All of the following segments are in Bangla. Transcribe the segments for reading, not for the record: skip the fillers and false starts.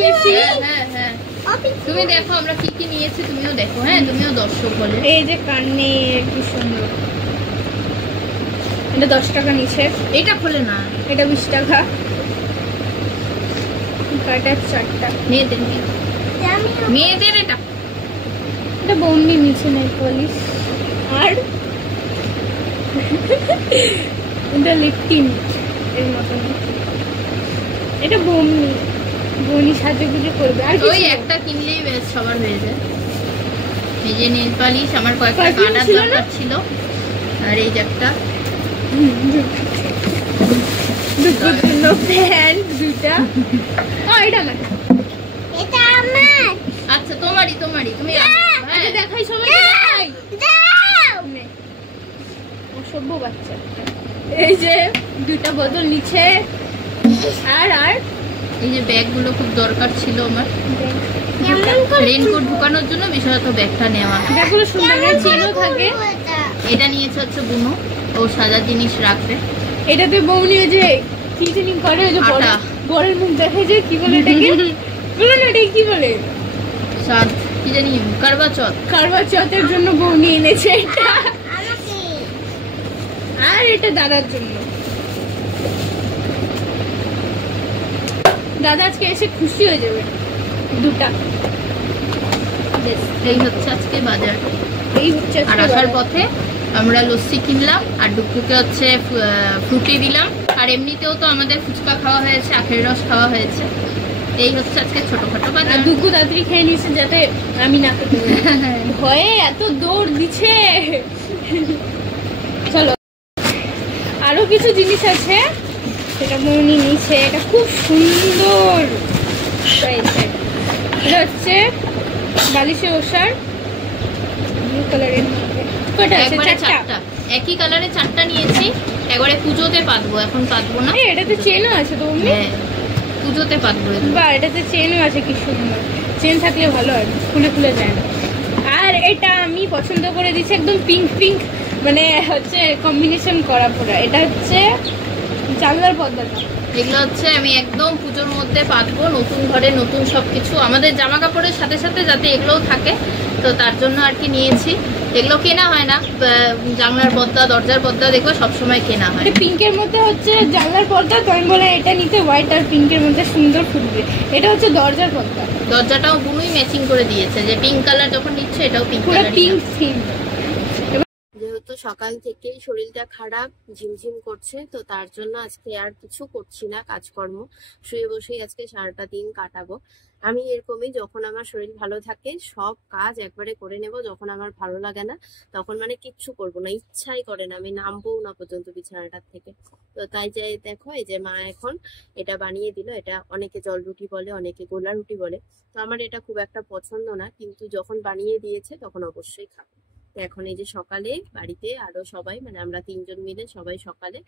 বেশি। হ্যাঁ হ্যাঁ, তুমি দেখো আমরা কি কি নিয়েছি, তুমিও দেখো। হ্যাঁ, তুমিও দর্শক বলে। এই যে কানে কি সুন্দর, এটা 10 টাকা নিচে। এটা খোলে না, এটা 20 টাকা। কাটা 4টা মেয়েদের মেয়েদের এটা বম্বি নিচে নেই পলিশ। আর এটা লিপটিন এর মতন, এটা বম্বি বনি সাজুগুজু করবে। আর ওই একটা কিনলেই বেশ সবার হয়ে যায়। এই যে নেল পালিশ, আমার কয়েকটা কাটার দরকার ছিল। আর এই যে একটা প্যান্ট দুটা। এটা আমার, এটা আমার। আচ্ছা তোমারই তোমারই, তুমি দেখাই সবাইকে, দেখাই অসভ্য বাচ্চা। এই যে দুটা বোতল নিচে। আর আর এই যে ব্যাগগুলো খুব দরকার ছিল আমার, রেনকোট ঢুকানোর জন্য বিশেষত ব্যাগটা নেওয়া। ব্যাগগুলো সুন্দর চেনও থাকে। এটা নিয়েছে হচ্ছে বুনু, ও সাজা জিনিস রাখবে। এটাতে বউনি যে কি জানি করে, ওই যে বড়ের মুখ দেখে যে কি বলে এটাকে, বলো না এটা কি বলে, সাদ কি জানি, কারবা চৌথ। কারবা চৌথের জন্য বউনি এনেছে এটা। আর এটা দাদার জন্য। দাদা আজকে এসে খুশি হয়ে যাবে। দুটা। এই হচ্ছে আজকে বাজার। এই হচ্ছে আর আসার পথে আমরা লস্যি কিনলাম, আর ডুকুকে হচ্ছে ফ্রুটি দিলাম। আর এমনিতেও তো আমাদের ফুচকা খাওয়া হয়েছে, আখের রস খাওয়া হয়েছে। এই হচ্ছে আজকে ছোটখাটো বাজার। আর ডুকু তাড়াতাড়ি খেয়ে নিয়েছে যাতে আমি না খেতে পারি। ভয়ে এত দৌড় দিচ্ছে। চলো, আরো কিছু জিনিস আছে সেটা মনি নিচে। এটা খুব সুন্দর, এটা হচ্ছে বালিশে ওষার ব্লু কালারের মধ্যে। কয়টা আছে? 4টা। একই কালারে 4টা নিয়েছি। একবারে পুজোতে পাতবো, এখন পাতবো না। এটাতে চেনও আছে তো? হ্যাঁ, পুজোতে পাতবো। বা এটাতে চেনও আছে, কি সুন্দর। চেন থাকলে ভালো হয়, খুলে খুলে যায় না। আর এটা আমি পছন্দ করে দিচ্ছি, একদম পিঙ্ক পিঙ্ক, মানে হচ্ছে কম্বিনেশন করা পুরো। এটা হচ্ছে জানলার পর্দাটা। এগুলো হচ্ছে আমি একদম পুজোর মধ্যে পাতবো, নতুন ঘরে নতুন সবকিছু, আমাদের জামা কাপড়ের সাথে সাথে যাতে এগুলোও থাকে, তো তার জন্য আর কি নিয়েছি। এগুলো কেনা হয় না, জানলার পর্দা দরজার পর্দা দেখবো সবসময় কেনা হয়। পিঙ্কের মধ্যে হচ্ছে জানলার পর্দা, তো আমি বলে এটা নিতে, হোয়াইট আর পিঙ্কের মধ্যে সুন্দর ফুটবে। এটা হচ্ছে দরজার পর্দা। দরজাটাও বুনুই ম্যাচিং করে দিয়েছে, যে পিঙ্ক কালার যখন নিচ্ছে এটাও পিঙ্ক পুরো কালার। Pink theme. যেহেতু সকাল থেকেই শরীরটা খারাপ, ঝিমঝিম করছে, তো তার জন্য আজকে আর কিছু করছি না কাজকর্ম, শুয়ে বসেই আজকে সারাটা দিন কাটাবো। আমি এরকমই, যখন আমার শরীর ভালো থাকে সব কাজ একবারে করে নেব, যখন আমার ভালো লাগে না তখন মানে কিচ্ছু করবো না, ইচ্ছাই করে না, আমি নামবো না পর্যন্ত বিছানাটার থেকে। তো তাই যে দেখো, এই যে মা এখন এটা বানিয়ে দিল। এটা অনেকে জল রুটি বলে, অনেকে গোলা রুটি বলে, তো আমার এটা খুব একটা পছন্দ না, কিন্তু যখন বানিয়ে দিয়েছে তখন অবশ্যই খাবো। এখন এই যে সকালে বাড়িতে আরো সবাই, মানে আমরা 3জন মিলে সবাই সকালে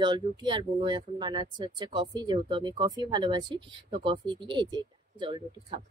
জল রুটি, আর বুনো এখন বানাচ্ছে হচ্ছে কফি, যেহেতু আমি কফি ভালোবাসি, তো কফি দিয়ে এই যে জল রুটি খাবো।